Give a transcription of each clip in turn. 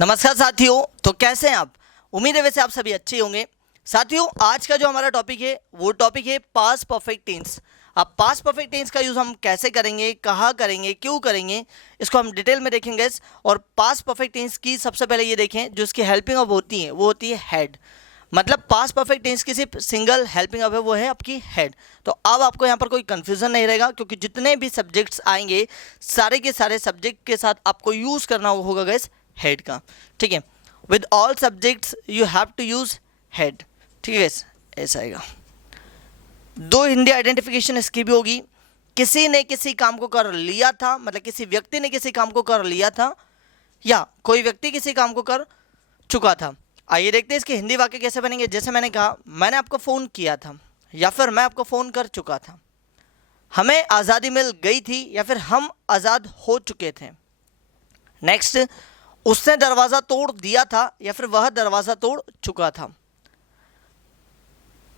नमस्कार साथियों, तो कैसे हैं आप। उम्मीद है वैसे आप सभी अच्छे होंगे। साथियों, आज का जो हमारा टॉपिक है वो टॉपिक है पास्ट परफेक्ट टेंस। अब पास्ट परफेक्ट टेंस का यूज़ हम कैसे करेंगे, कहाँ करेंगे, क्यों करेंगे, इसको हम डिटेल में देखेंगे। और पास्ट परफेक्ट टेंस की सबसे पहले ये देखें, जो इसकी हेल्पिंग ऑफ होती है वो होती है हेड। मतलब पास्ट परफेक्ट टेंस की सिर्फ सिंगल हेल्पिंग ऑफ है, वो है आपकी हेड। तो अब आपको यहाँ पर कोई कंफ्यूजन नहीं रहेगा, क्योंकि जितने भी सब्जेक्ट्स आएंगे सारे के सारे सब्जेक्ट के साथ आपको यूज़ करना होगा गैस हेड का। ठीक है, with all subjects you have to use head. ठीक है गैस, ऐसा आएगा। दो हिंदी आइडेंटिफिकेशन इसकी भी होगी। किसी ने किसी काम को कर लिया था, मतलब किसी व्यक्ति ने किसी काम को कर लिया था, या कोई व्यक्ति किसी काम को कर चुका था। आइए देखते हैं इसके हिंदी वाक्य कैसे बनेंगे। जैसे मैंने कहा, मैंने आपको फ़ोन किया था, या फिर मैं आपको फ़ोन कर चुका था। हमें आज़ादी मिल गई थी, या फिर हम आज़ाद हो चुके थे। नेक्स्ट, उसने दरवाज़ा तोड़ दिया था, या फिर वह दरवाज़ा तोड़ चुका था।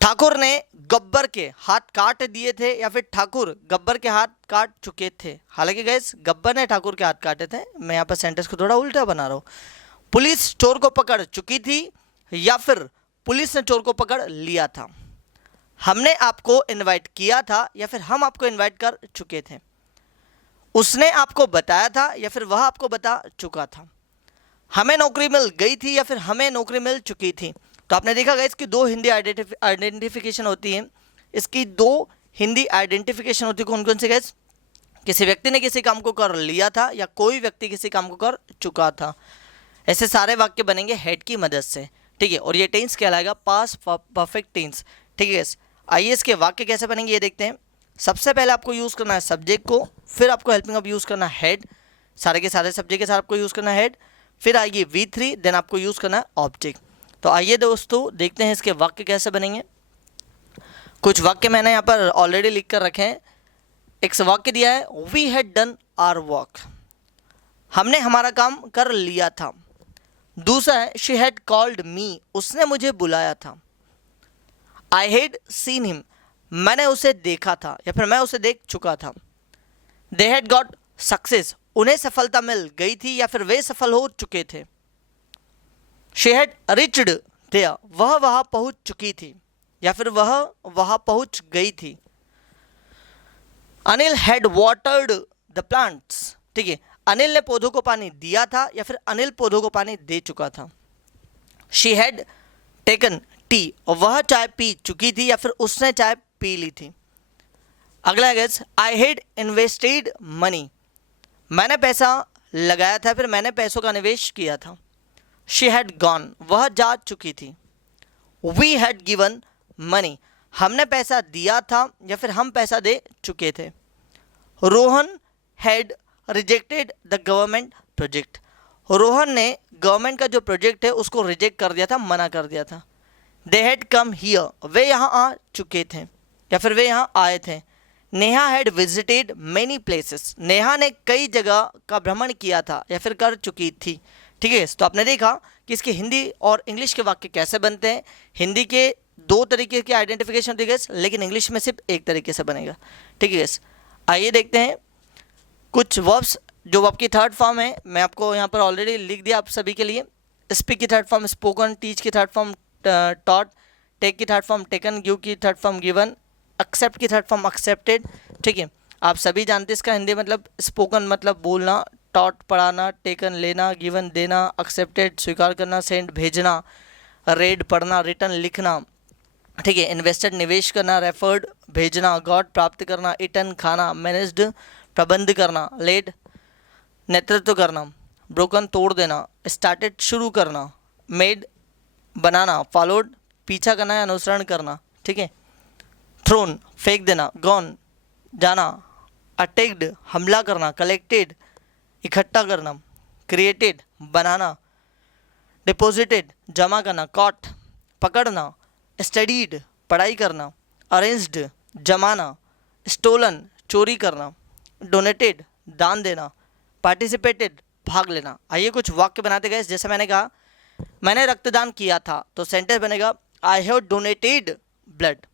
ठाकुर ने गब्बर के हाथ काट दिए थे, या फिर ठाकुर गब्बर के हाथ काट चुके थे। हालांकि गैस गब्बर ने ठाकुर के हाथ काटे थे, मैं यहाँ पर सेंटेंस को थोड़ा उल्टा बना रहा हूँ। पुलिस चोर को पकड़ चुकी थी, या फिर पुलिस ने चोर को पकड़ लिया था। हमने आपको इनवाइट किया था, या फिर हम आपको इनवाइट कर चुके थे। उसने आपको बताया था, या फिर वह आपको बता चुका था। हमें नौकरी मिल गई थी, या फिर हमें नौकरी मिल चुकी थी। तो आपने देखा गया इसकी दो हिंदी आइडेंटिफिकेशन होती है। इसकी दो हिंदी आइडेंटिफिकेशन होती है। कौन कौन से गैस? किसी व्यक्ति ने किसी काम को कर लिया था, या कोई व्यक्ति किसी काम को कर चुका था। ऐसे सारे वाक्य बनेंगे हेड की मदद से। ठीक है, और ये टेंस कहलाएगा पास्ट परफेक्ट टेंस। ठीक है गैस, आइए इसके वाक्य कैसे बनेंगे ये देखते हैं। सबसे पहले आपको यूज़ करना है सब्जेक्ट को, फिर आपको हेल्पिंग ऑफ यूज़ करना है हेड। सारे के सारे सब्जेक्ट के साथ आपको यूज़ करना है हेड। फिर आइए V3, देन आपको यूज़ करना है ऑब्जेक्ट। तो आइए दोस्तों देखते हैं इसके वाक्य कैसे बनेंगे। कुछ वाक्य मैंने यहाँ पर ऑलरेडी लिख कर रखे हैं। एक वाक्य दिया है, we had done our work, हमने हमारा काम कर लिया था। दूसरा है, शी हैड कॉल्ड मी, उसने मुझे बुलाया था। आई हैड सीन हिम, मैंने उसे देखा था, या फिर मैं उसे देख चुका था। दे हैड गॉट सक्सेस, उन्हें सफलता मिल गई थी, या फिर वे सफल हो चुके थे। शी हैड रिच्ड देयर, वह वहां पहुंच चुकी थी, या फिर वह वहां पहुंच गई थी। Anil had watered the plants, ठीक है, अनिल ने पौधों को पानी दिया था, या फिर अनिल पौधों को पानी दे चुका था। शी हैड टेकन टी, वह चाय पी चुकी थी, या फिर उसने चाय पी ली थी। अगला है, आई हैड इन्वेस्टेड मनी, मैंने पैसा लगाया था, फिर मैंने पैसों का निवेश किया था। शी हैड गॉन, वह जा चुकी थी। वी हैड गिवन मनी, हमने पैसा दिया था, या फिर हम पैसा दे चुके थे। Rohan had rejected the government project, Rohan ने गवर्नमेंट का जो प्रोजेक्ट है उसको रिजेक्ट कर दिया था, मना कर दिया था। दे हैड कम हियर, वे यहाँ आ चुके थे, या फिर वे यहाँ आए थे। Neha had visited many places, Neha ने कई जगह का भ्रमण किया था, या फिर कर चुकी थी। ठीक है, तो आपने देखा कि इसके हिंदी और इंग्लिश के वाक्य कैसे बनते हैं। हिंदी के दो तरीके की आइडेंटिफिकेशन होती है, लेकिन इंग्लिश में सिर्फ एक तरीके से बनेगा। ठीक है, आइए देखते हैं कुछ वर्ब्स जो वर्ब की थर्ड फॉर्म है। मैं आपको यहाँ पर ऑलरेडी लिख दिया आप सभी के लिए। स्पीक की थर्ड फॉर्म स्पोकन, टीच की थर्ड फॉर्म टॉट, टेक की थर्ड फॉर्म टेकन, गिव की थर्ड फॉर्म गिवन, एक्सेप्ट की थर्ड फॉर्म एक्सेप्टेड। ठीक है, आप सभी जानते हैं इसका हिंदी मतलब स्पोकन मतलब बोलना, टॉट पढ़ाना, टेकन लेना, गिवन देना, एक्सेप्टेड स्वीकार करना, सेंड भेजना, रेड पढ़ना, रिटर्न लिखना। ठीक है, इन्वेस्टेड निवेश करना, रेफर्ड भेजना, गॉट प्राप्त करना, इटन खाना, मैनेज्ड प्रबंध करना, लेड नेतृत्व करना, ब्रोकन तोड़ देना, स्टार्टेड शुरू करना, मेड बनाना, फॉलोड पीछा करना या अनुसरण करना। ठीक है, थ्रोन फेंक देना, गॉन जाना, अटैक्ड हमला करना, कलेक्टेड इकट्ठा करना, क्रिएटेड बनाना, डिपॉजिटेड जमा करना, कॉट पकड़ना, स्टडीड पढ़ाई करना, अरेंज्ड जमाना, स्टोलन चोरी करना, डोनेटेड दान देना, पार्टिसिपेटेड भाग लेना। आइए कुछ वाक्य बनाते गए। जैसे मैंने कहा, मैंने रक्तदान किया था, तो सेंटेंस बनेगा आई हैव डोनेटेड ब्लड।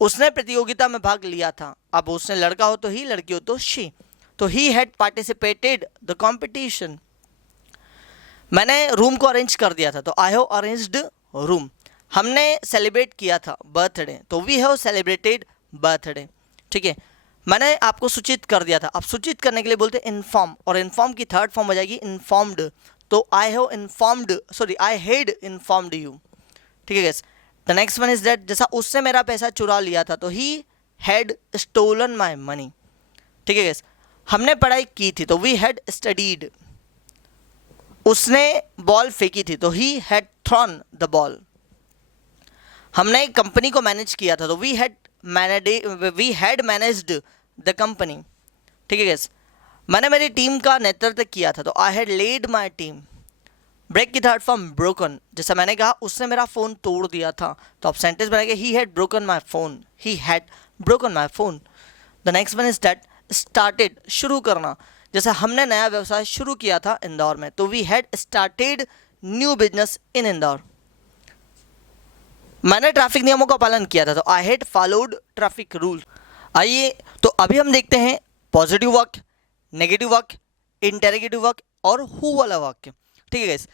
उसने प्रतियोगिता में भाग लिया था, अब उसने लड़का हो तो ही, लड़की हो तो शी, तो he had participated the competition. मैंने रूम को अरेंज कर दिया था, तो आई हैव अरेंज्ड रूम। हमने सेलिब्रेट किया था बर्थडे, तो वी हैव सेलिब्रेटेड बर्थडे। ठीक है, मैंने आपको सूचित कर दिया था। अब सूचित करने के लिए बोलते हैं इन्फॉर्म, और इन्फॉर्म की थर्ड फॉर्म हो जाएगी इन्फॉर्म्ड। तो I have informed, sorry I had informed you. ठीक है guys. The next one is that, जैसा उससे मेरा पैसा चुरा लिया था, तो he had stolen my money. ठीक है गैस। हमने पढ़ाई की थी, तो वी हैड स्टडीड। उसने बॉल फेंकी थी, तो he had thrown the ball. हमने कंपनी को मैनेज किया था, तो we had managed the company. ठीक है गैस। मैंने मेरी टीम का नेतृत्व किया था, तो I had led my team. Break की थर्ड फॉर्म ब्रोकन। जैसा मैंने कहा उसने मेरा फ़ोन तोड़ दिया था, तो आप सेंटेंस बनाएंगे he had broken my phone, he had broken my phone. The next one is that started, शुरू करना। जैसे हमने नया व्यवसाय शुरू किया था इंदौर में, तो we had started new business in Indore. मैंने ट्रैफिक नियमों का पालन किया था, तो I had followed traffic rule. आइए तो अभी हम देखते हैं पॉजिटिव वाक्य, नेगेटिव वाक्य, इंटेरोगेटिव वाक्य और हु वाला वाक्य। ठीक है गाइस,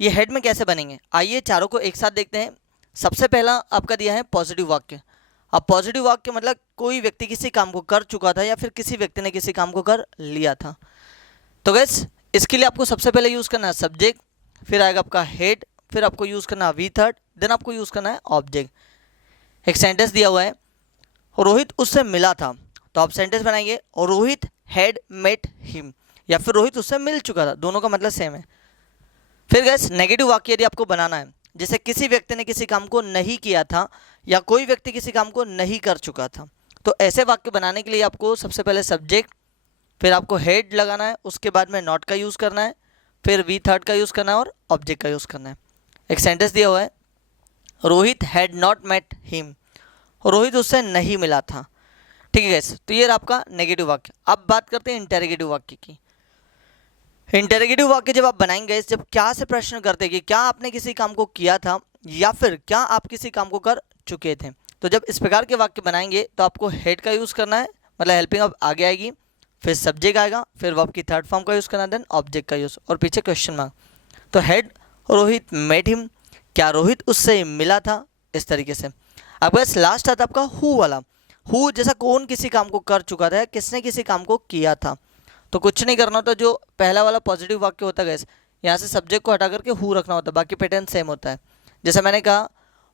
ये हेड में कैसे बनेंगे, आइए चारों को एक साथ देखते हैं। सबसे पहला आपका दिया है पॉजिटिव वाक्य। अब पॉजिटिव वाक्य मतलब कोई व्यक्ति किसी काम को कर चुका था या फिर किसी व्यक्ति ने किसी काम को कर लिया था। तो गाइस इसके लिए आपको सबसे पहले यूज़ करना है सब्जेक्ट, फिर आएगा आपका हेड, फिर आपको यूज़ करना है वी थर्ड, देन आपको यूज़ करना है ऑब्जेक्ट। एक सेंटेंस दिया हुआ है, रोहित उससे मिला था, तो आप सेंटेंस बनाएंगे और रोहित हैड मेट हिम, या फिर रोहित उससे मिल चुका था, दोनों का मतलब सेम है। फिर गैस नेगेटिव वाक्य यदि आपको बनाना है, जैसे किसी व्यक्ति ने किसी काम को नहीं किया था या कोई व्यक्ति किसी काम को नहीं कर चुका था, तो ऐसे वाक्य बनाने के लिए आपको सबसे पहले सब्जेक्ट, फिर आपको हेड लगाना है, उसके बाद में नॉट का यूज़ करना है, फिर वी थर्ड का यूज़ करना है और ऑब्जेक्ट का यूज़ करना है। एक सेंटेंस दिया हुआ है, Rohit had not met him, Rohit उससे नहीं मिला था। ठीक है गैस, तो ये आपका नेगेटिव वाक्य। अब बात करते हैं इंटेरोगेटिव वाक्य की। इंटेरोगेटिव वाक्य जब आप बनाएंगे, जब क्या से प्रश्न करते हैं कि क्या आपने किसी काम को किया था या फिर क्या आप किसी काम को कर चुके थे, तो जब इस प्रकार के वाक्य बनाएंगे तो आपको हेड का यूज़ करना है, मतलब हेल्पिंग अब आगे आएगी, फिर सब्जेक्ट आएगा, फिर वर्ब की थर्ड फॉर्म का यूज़ करना, देन ऑब्जेक्ट का यूज़ और पीछे क्वेश्चन मार्क। तो हेड रोहित मेट हिम, क्या रोहित उससे मिला था, इस तरीके से। अब बस लास्ट आता आपका हु वाला। हु जैसा कौन किसी काम को कर चुका था, किसने किसी काम को किया था, तो कुछ नहीं करना होता। जो पहला वाला पॉजिटिव वाक्य होता है गैस, यहाँ से सब्जेक्ट को हटा करके हु रखना होता है, बाकी पैटर्न सेम होता है। जैसे मैंने कहा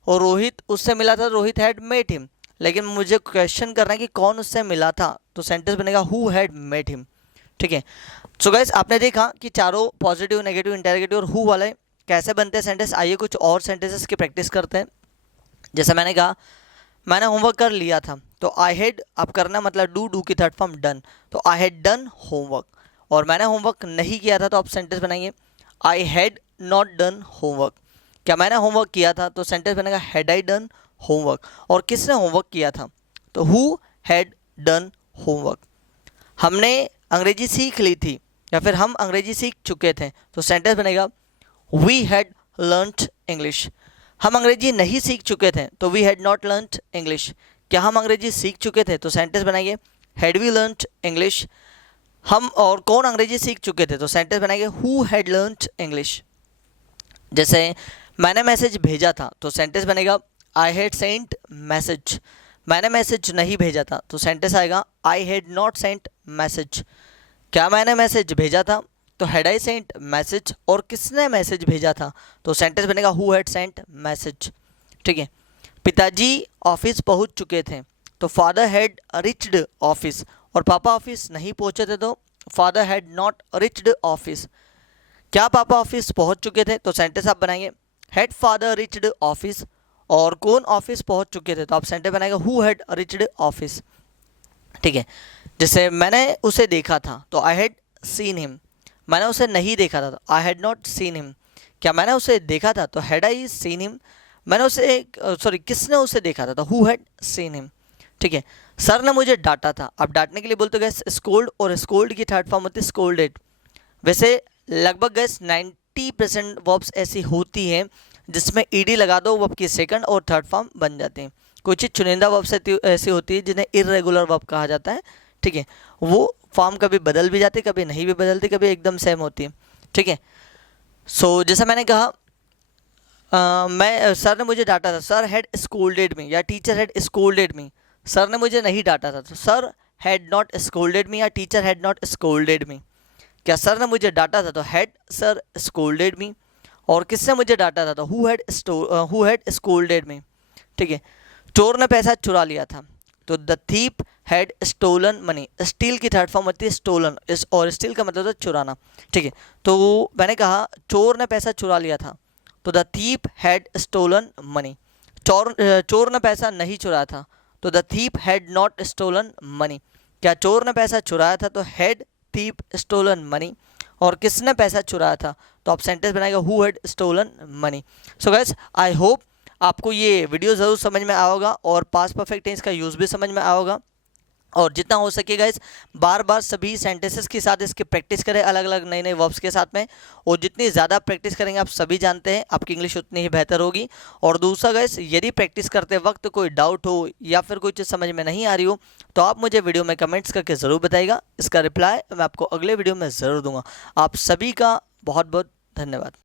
और रोहित उससे मिला था, रोहित हैड मेट हिम, लेकिन मुझे क्वेश्चन करना है कि कौन उससे मिला था, तो सेंटेंस बनेगा हु हैड मेट हिम। ठीक है, सो गैस आपने देखा कि चारों पॉजिटिव, नेगेटिव, इंटेरोगेटिव और हु वाले कैसे बनते हैं सेंटेंस। आइए कुछ और सेंटेंसेस की प्रैक्टिस करते हैं। जैसे मैंने कहा मैंने होमवर्क कर लिया था, तो आई हैड आप करना मतलब डू की थर्ड फॉर्म डन, तो आई हैड डन होमवर्क। और मैंने होमवर्क नहीं किया था, तो आप सेंटेंस बनाएंगे I had not done homework. क्या मैंने होमवर्क किया था, तो सेंटेंस बनेगा हैड आई डन होमवर्क। और किसने होमवर्क किया था, तो हु हैड डन होमवर्क। हमने अंग्रेजी सीख ली थी या फिर हम अंग्रेजी सीख चुके थे, तो सेंटेंस बनेगा वी हैड लर्नड इंग्लिश। हम अंग्रेजी नहीं सीख चुके थे, तो we had not learned English. क्या हम अंग्रेजी सीख चुके थे, तो सेंटेंस बनाएंगे हैड वी लर्नड इंग्लिश। हम और कौन अंग्रेजी सीख चुके थे, तो सेंटेंस बनाएंगे हु हैड लर्नड इंग्लिश। जैसे मैंने मैसेज भेजा था, तो सेंटेंस बनेगा आई हैड सेंट मैसेज। मैंने मैसेज नहीं भेजा था, तो सेंटेंस आएगा I had not sent message. क्या मैंने मैसेज भेजा था, तो हैड आई सेंट मैसेज। और किसने मैसेज भेजा था, तो सेंटेंस बनेगा हु हैड सेंट मैसेज। ठीक है, पिताजी ऑफिस पहुंच चुके थे, तो फादर हैड रिच्ड ऑफिस। और पापा ऑफिस नहीं पहुंचे थे, तो father had not reached office. क्या पापा ऑफिस पहुंच चुके थे, तो सेंटेंस आप बनाएंगे हैड फादर रिच्ड ऑफिस। और कौन ऑफिस पहुंच चुके थे, तो आप सेंटेंस बनाएंगे हु हैड रिच्ड ऑफिस। ठीक है, जैसे मैंने उसे देखा था, तो आई हैड सीन हिम। मैंने उसे नहीं देखा था, तो I had not seen him. क्या मैंने उसे देखा था, तो हैड आई सीन हिम। मैंने उसे किसने उसे देखा था, तो हु हैड सीन हिम। ठीक है, सर ने मुझे डांटा था। अब डांटने के लिए बोलते गैस स्कोल्ड, और स्कोल्ड की थर्ड फॉर्म होती है स्कोल्डेड। वैसे लगभग गैस 90% वर्ब्स ऐसी होती हैं जिसमें ईडी लगा दो, वर्ब की सेकंड और थर्ड फॉर्म बन जाते हैं। कुछ चुनिंदा वर्ब्स ऐसी होती है जिन्हें इर्रेगुलर वर्ब कहा जाता है। ठीक है, वो फॉर्म कभी बदल भी जाती, कभी नहीं भी बदलती, कभी एकदम सेम होती है। ठीक है, जैसा मैंने कहा सर ने मुझे डांटा था, सर हैड स्कोल्डेड मी, या teacher had scolded me. Sir ने मुझे नहीं डांटा था, तो sir had not scolded me या teacher had not scolded me. क्या सर ने मुझे डांटा था, तो हैड सर स्कोल्डेड मी। और किसने मुझे डांटा था, तो हु हैड स्कोल्डेड मी। ठीक है। चोर ने पैसा चुरा लिया था, तो the thief had stolen money. Steal की थर्ड फॉर्म होती है स्टोलन, और स्टील का मतलब है चुराना। ठीक है। तो मैंने कहा चोर ने पैसा चुरा लिया था, तो the thief had stolen money. चोर ने पैसा नहीं चुराया था, तो the thief had not stolen money. क्या चोर ने पैसा चुराया था, तो हैड थीप स्टोलन मनी। और किसने पैसा चुराया था, तो आप सेंटेंस बनाएगा who had stolen money. So guys, I hope आपको ये वीडियो ज़रूर समझ में आएगा और पास्ट परफेक्ट टेंस का यूज़ भी समझ में आएगा। और जितना हो सकेगा इस बार बार सभी सेंटेंसेस के साथ इसकी प्रैक्टिस करें, अलग अलग नए नए वर्ब्स के साथ में। और जितनी ज़्यादा प्रैक्टिस करेंगे, आप सभी जानते हैं, आपकी इंग्लिश उतनी ही बेहतर होगी। और दूसरा गाइस, यदि प्रैक्टिस करते वक्त कोई डाउट हो या फिर कोई चीज़ समझ में नहीं आ रही हो, तो आप मुझे वीडियो में कमेंट्स करके ज़रूर बताइएगा। इसका रिप्लाई मैं आपको अगले वीडियो में ज़रूर दूंगा। आप सभी का बहुत बहुत धन्यवाद।